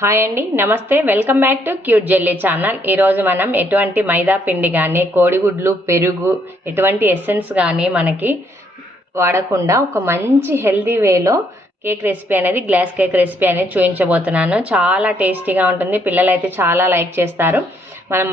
Hi అండి, నమస్తే. Welcome back to cute jelly channel. ఈరోజు మనం ఎటువంటి మైదా పిండి కానీ, కోడిగుడ్లు, పెరుగు, ఎటువంటి ఎసెన్స్ కానీ మనకి వాడకుండా ఒక మంచి హెల్దీ వేలో కేక్ రెసిపీ అనేది, గ్లాస్ కేక్ రెసిపీ అనేది చూపించబోతున్నాను. చాలా టేస్టీగా ఉంటుంది. పిల్లలు అయితే చాలా లైక్ చేస్తారు. మనం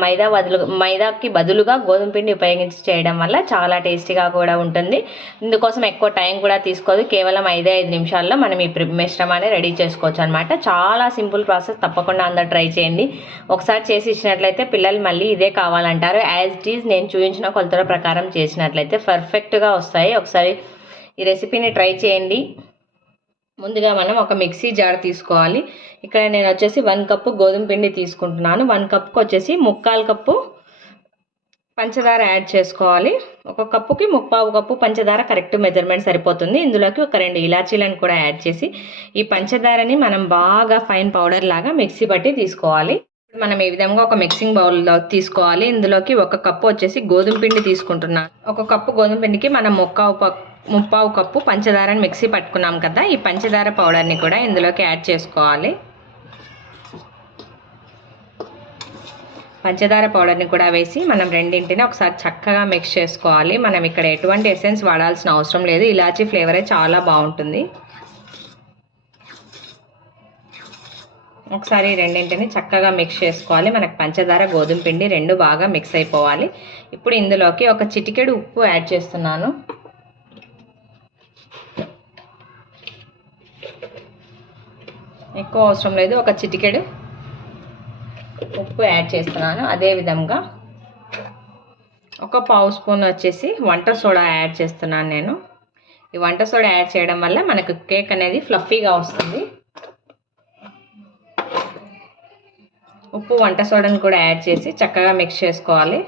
మైదాకి బదులుగా గోధుమ పిండి ఉపయోగించి చేయడం వల్ల చాలా టేస్టీగా కూడా ఉంటుంది. ఇందుకోసం ఎక్కువ టైం కూడా తీసుకోదు. కేవలం 5 నిమిషాల్లో మనం ఈ మిశ్రమాన్ని రెడీ చేసుకోవచ్చు అనమాట. చాలా సింపుల్ ప్రాసెస్. తప్పకుండా అందరు ట్రై చేయండి. ఒకసారి చేసి ఇచ్చినట్లయితే పిల్లలు మళ్ళీ ఇదే కావాలంటారు. యాజ్ ఇట్ ఈజ్ నేను చూపించిన కొలతల ప్రకారం చేసినట్లయితే పర్ఫెక్ట్గా వస్తాయి. ఒకసారి ఈ రెసిపీని ట్రై చేయండి. ముందుగా మనం ఒక మిక్సీ జార్ తీసుకోవాలి. ఇక్కడ నేను వచ్చేసి 1 కప్పు గోధుమ పిండి తీసుకుంటున్నాను. 1 కప్పుకి వచ్చేసి 1/4 కప్పు పంచదార యాడ్ చేసుకోవాలి. 1 కప్పుకి 1/4 కప్పు పంచదార కరెక్ట్ మెజర్మెంట్ సరిపోతుంది. ఇందులోకి ఒక 2 ఇలాచీలను కూడా యాడ్ చేసి ఈ పంచదారని మనం బాగా ఫైన్ పౌడర్ లాగా మిక్సీ పట్టి తీసుకోవాలి. మనం ఈ విధంగా ఒక మిక్సింగ్ బౌల్లో తీసుకోవాలి. ఇందులోకి 1 కప్పు వచ్చేసి గోధుమ పిండి తీసుకుంటున్నాను. 1 కప్పు గోధుమ పిండికి మనం 1/4 కప్పు పంచదారని మిక్సీ పట్టుకున్నాం కదా, ఈ పంచదార పౌడర్ని కూడా ఇందులోకి యాడ్ చేసుకోవాలి. పంచదార పౌడర్ని కూడా వేసి మనం రెండింటిని ఒకసారి చక్కగా మిక్స్ చేసుకోవాలి. మనం ఇక్కడ ఎటువంటి ఎసెన్స్ వాడాల్సిన అవసరం లేదు. ఇలాచీ ఫ్లేవరే చాలా బాగుంటుంది. ఒకసారి రెండింటిని చక్కగా మిక్స్ చేసుకోవాలి. మనకు పంచదార గోధుమ పిండి రెండు బాగా మిక్స్ అయిపోవాలి. ఇప్పుడు ఇందులోకి ఒక చిటికెడు ఉప్పు యాడ్ చేస్తున్నాను. ఎక్కువ అవసరం లేదు, ఒక చిటికెడు ఉప్పు యాడ్ చేస్తున్నాను. అదేవిధంగా 1/2 స్పూన్ వచ్చేసి వంట సోడా యాడ్ చేస్తున్నాను నేను. ఈ వంట సోడా యాడ్ చేయడం వల్ల మనకు కేక్ అనేది ఫ్లఫీగా వస్తుంది. ఉప్పు వంట సోడాను కూడా యాడ్ చేసి చక్కగా మిక్స్ చేసుకోవాలి.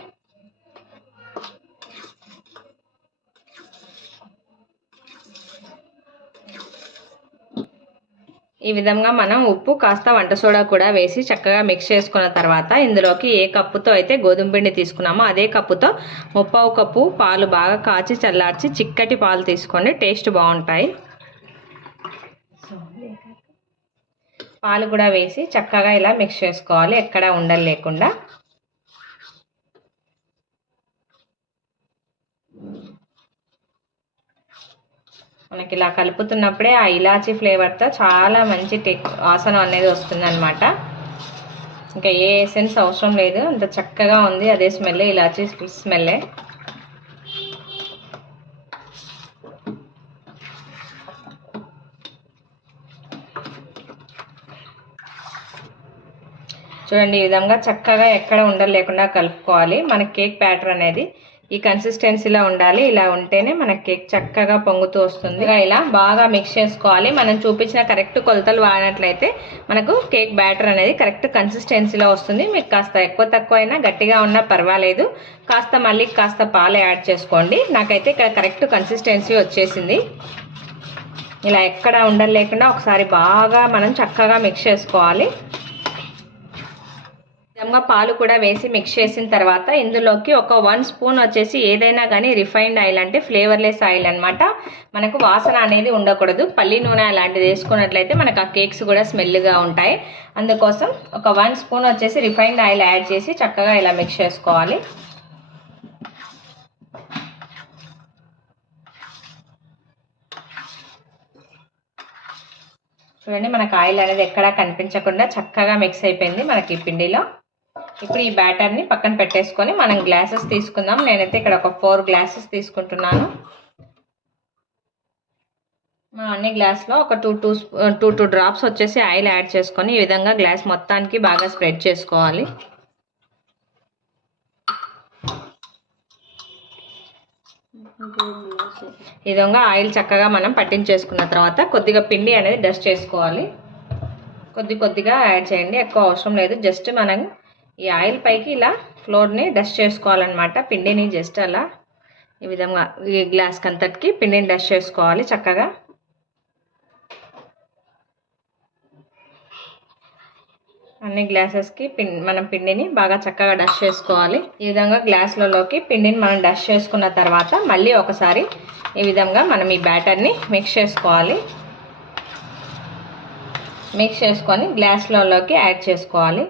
ఈ విధంగా మనం ఉప్పు కాస్త వంట సోడా కూడా వేసి చక్కగా మిక్స్ చేసుకున్న తర్వాత ఇందులోకి ఏ కప్పుతో అయితే గోధుమ పిండి తీసుకున్నామో అదే కప్పుతో 1/4 కప్పు పాలు బాగా కాచి చల్లార్చి చిక్కటి పాలు తీసుకోండి, టేస్ట్ బాగుంటాయి. పాలు కూడా వేసి చక్కగా ఇలా మిక్స్ చేసుకోవాలి, ఎక్కడ ఉండలు లేకుండా. మనకి ఇలా కలుపుతున్నప్పుడే ఆ ఇలాచీ ఫ్లేవర్తో చాలా మంచి వాసన అనేది వస్తుంది అనమాట. ఇంకా ఏ ఎసెన్స్ అవసరం లేదు, అంత చక్కగా ఉంది. అదే స్మెల్, ఇలాచీ స్మెల్లే. చూడండి, ఈ విధంగా చక్కగా ఎక్కడ ఉండలు లేకుండా కలుపుకోవాలి. మన కేక్ బ్యాటర్ అనేది ఈ కన్సిస్టెన్సీలో ఉండాలి. ఇలా ఉంటేనే మన కేక్ చక్కగా పొంగుతూ వస్తుంది. ఇలా బాగా మిక్స్ చేసుకోవాలి. మనం చూపించిన కరెక్ట్ కొలతలు వాడినట్లయితే మనకు కేక్ బ్యాటర్ అనేది కరెక్ట్ కన్సిస్టెన్సీలో వస్తుంది. మీకు కాస్త ఎక్కువ తక్కువ అయినా గట్టిగా ఉన్నా పర్వాలేదు. మళ్ళీ కాస్త పాలు యాడ్ చేసుకోండి. నాకైతే ఇక్కడ కరెక్ట్ కన్సిస్టెన్సీ వచ్చేసింది. ఇలా ఎక్కడ ఉండలు లేకుండా ఒకసారి బాగా మనం చక్కగా మిక్స్ చేసుకోవాలి. విధంగా పాలు కూడా వేసి మిక్స్ చేసిన తర్వాత ఇందులోకి ఒక 1 స్పూన్ వచ్చేసి ఏదైనా కానీ రిఫైన్డ్ ఆయిల్, అంటే ఫ్లేవర్లెస్ ఆయిల్ అనమాట. మనకు వాసన అనేది ఉండకూడదు. పల్లి నూనె అలాంటిది వేసుకున్నట్లయితే మనకు ఆ కేక్స్ కూడా స్మెల్గా ఉంటాయి. అందుకోసం ఒక 1 స్పూన్ వచ్చేసి రిఫైన్డ్ ఆయిల్ యాడ్ చేసి చక్కగా ఇలా మిక్స్ చేసుకోవాలి. చూడండి, మనకు ఆయిల్ అనేది ఎక్కడా కనిపించకుండా చక్కగా మిక్స్ అయిపోయింది మనకి ఈ పిండిలో. ఇప్పుడు ఈ బ్యాటర్ని పక్కన పెట్టేసుకొని మనం గ్లాసెస్ తీసుకుందాం. నేనైతే ఇక్కడ ఒక 4 గ్లాసెస్ తీసుకుంటున్నాను. అన్ని గ్లాస్లో ఒక 2 డ్రాప్స్ వచ్చేసి ఆయిల్ యాడ్ చేసుకొని ఈ విధంగా గ్లాస్ మొత్తానికి బాగా స్ప్రెడ్ చేసుకోవాలి. ఈ విధంగా ఆయిల్ చక్కగా మనం పట్టించేసుకున్న తర్వాత కొద్దిగా పిండి అనేది డస్ట్ చేసుకోవాలి. కొద్దిగా యాడ్ చేయండి, ఎక్కువ అవసరం లేదు. జస్ట్ మనం ఈ ఆయిల్ పైకి ఇలా ఫ్లోర్ని డస్ట్ చేసుకోవాలన్నమాట. పిండిని జస్ట్ అలా ఈ విధంగా ఈ గ్లాస్కి అంతటికి పిండిని డస్ట్ చేసుకోవాలి చక్కగా. అన్ని గ్లాసెస్కి మనం పిండిని బాగా చక్కగా డస్ట్ చేసుకోవాలి. ఈ విధంగా గ్లాసులలోకి పిండిని మనం డస్ట్ చేసుకున్న తర్వాత మళ్ళీ ఒకసారి ఈ విధంగా మనం ఈ బ్యాటర్ని మిక్స్ చేసుకోవాలి. మిక్స్ చేసుకొని గ్లాస్లోకి యాడ్ చేసుకోవాలి.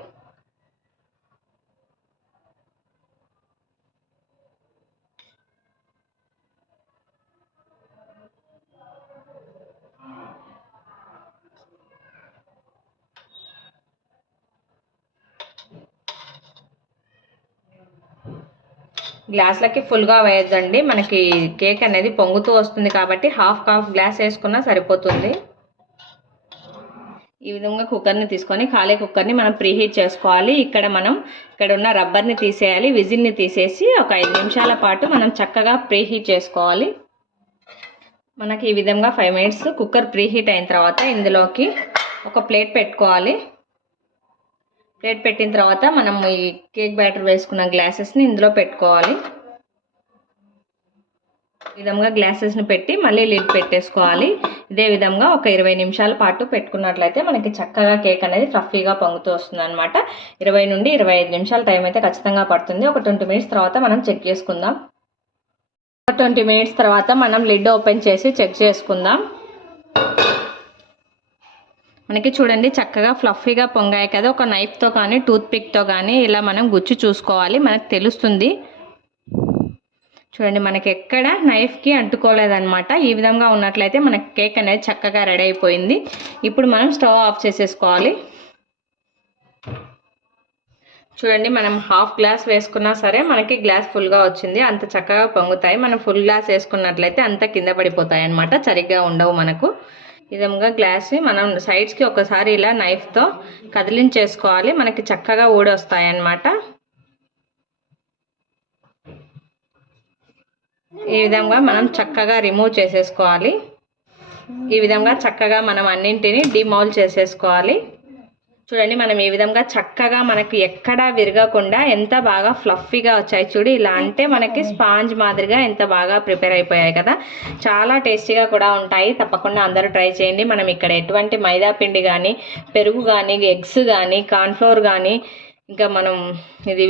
గ్లాస్లకి ఫుల్గా వేయద్దండి, మనకి కేక్ అనేది పొంగుతూ వస్తుంది కాబట్టి హాఫ్ గ్లాస్ వేసుకున్నా సరిపోతుంది. ఈ విధంగా కుక్కర్ని తీసుకొని ఖాళీ కుక్కర్ని మనం ప్రీహీట్ చేసుకోవాలి. ఇక్కడ ఉన్న రబ్బర్ని తీసేయాలి, విజిల్ని తీసేసి ఒక 5 నిమిషాల పాటు మనం చక్కగా ప్రీహీట్ చేసుకోవాలి. మనకి ఈ విధంగా 5 మినిట్స్ కుక్కర్ ప్రీహీట్ అయిన తర్వాత ఇందులోకి ఒక ప్లేట్ పెట్టుకోవాలి. ప్లేట్ పెట్టిన తర్వాత మనం ఈ కేక్ బ్యాటర్ వేసుకున్న గ్లాసెస్ని ఇందులో పెట్టుకోవాలి. ఈ విధంగా గ్లాసెస్ని పెట్టి మళ్ళీ లిడ్ పెట్టేసుకోవాలి. ఇదే విధంగా ఒక 20 నిమిషాల పాటు పెట్టుకున్నట్లయితే మనకి చక్కగా కేక్ అనేది ఫ్లఫీగా పొంగుతూ వస్తుంది అనమాట. 20 నుండి 25 నిమిషాల టైం అయితే ఖచ్చితంగా పడుతుంది. ఒక 20 మినిట్స్ తర్వాత మనం చెక్ చేసుకుందాం. 20 మినిట్స్ తర్వాత మనం లిడ్ ఓపెన్ చేసి చెక్ చేసుకుందాం. మనకి చూడండి చక్కగా ఫ్లఫీగా పొంగాయి కదా. ఒక నైఫ్తో కానీ టూత్ పిక్తో కానీ ఇలా మనం గుచ్చి చూసుకోవాలి, మనకు తెలుస్తుంది. చూడండి మనకి ఎక్కడ నైఫ్కి అంటుకోలేదన్నమాట. ఈ విధంగా ఉన్నట్లయితే మనకి కేక్ అనేది చక్కగా రెడీ అయిపోయింది. ఇప్పుడు మనం స్టవ్ ఆఫ్ చేసేసుకోవాలి. చూడండి మనం హాఫ్ గ్లాస్ వేసుకున్నా సరే మనకి గ్లాస్ ఫుల్గా వచ్చింది, అంత చక్కగా పొంగుతాయి. మనం ఫుల్ గ్లాస్ వేసుకున్నట్లయితే అంత కింద పడిపోతాయి అన్నమాట, సరిగ్గా ఉండవు మనకు. ఈ విధంగా గ్లాస్ మనం సైడ్స్కి ఒకసారి ఇలా నైఫ్తో కదిలించేసుకోవాలి, మనకి చక్కగా ఊడొస్తాయి అన్నమాట. ఈ విధంగా మనం చక్కగా రిమూవ్ చేసేసుకోవాలి. ఈ విధంగా చక్కగా మనం అన్నింటినీ డిమౌల్డ్ చేసేసుకోవాలి. చూడండి మనం ఈ విధంగా చక్కగా మనకి ఎక్కడా విరగకుండా ఎంత బాగా ఫ్లఫీగా వచ్చాయి చూడు. ఇలా అంటే మనకి స్పాంజ్ మాదిరిగా ఎంత బాగా ప్రిపేర్ అయిపోయాయి కదా. చాలా టేస్టీగా కూడా ఉంటాయి, తప్పకుండా అందరూ ట్రై చేయండి. మనం ఇక్కడ ఎటువంటి మైదా పిండి కానీ, పెరుగు కానీ, ఎగ్స్ కానీ, కార్న్ఫ్లోర్ కానీ, ఇంకా మనం ఇది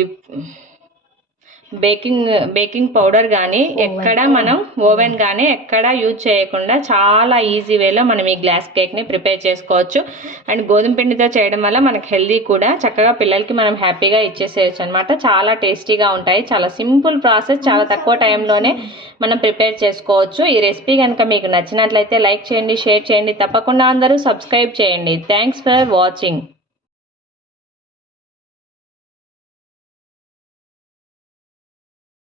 బేకింగ్ పౌడర్ కానీ ఎక్కడ మనం ఓవెన్ కానీ ఎక్కడ యూజ్ చేయకుండా చాలా ఈజీ వేలో మనం ఈ గ్లాస్ కేక్ని ప్రిపేర్ చేసుకోవచ్చు. అండ్ గోధుమ పిండితో చేయడం వల్ల మనకు హెల్దీ కూడా, చక్కగా పిల్లలకి మనం హ్యాపీగా ఇచ్చేసేయచ్చు అనమాట. చాలా టేస్టీగా ఉంటాయి, చాలా సింపుల్ ప్రాసెస్, చాలా తక్కువ టైంలోనే మనం ప్రిపేర్ చేసుకోవచ్చు. ఈ రెసిపీ కనుక మీకు నచ్చినట్లయితే లైక్ చేయండి, షేర్ చేయండి, తప్పకుండా అందరూ సబ్స్క్రైబ్ చేయండి. Thanks for watching.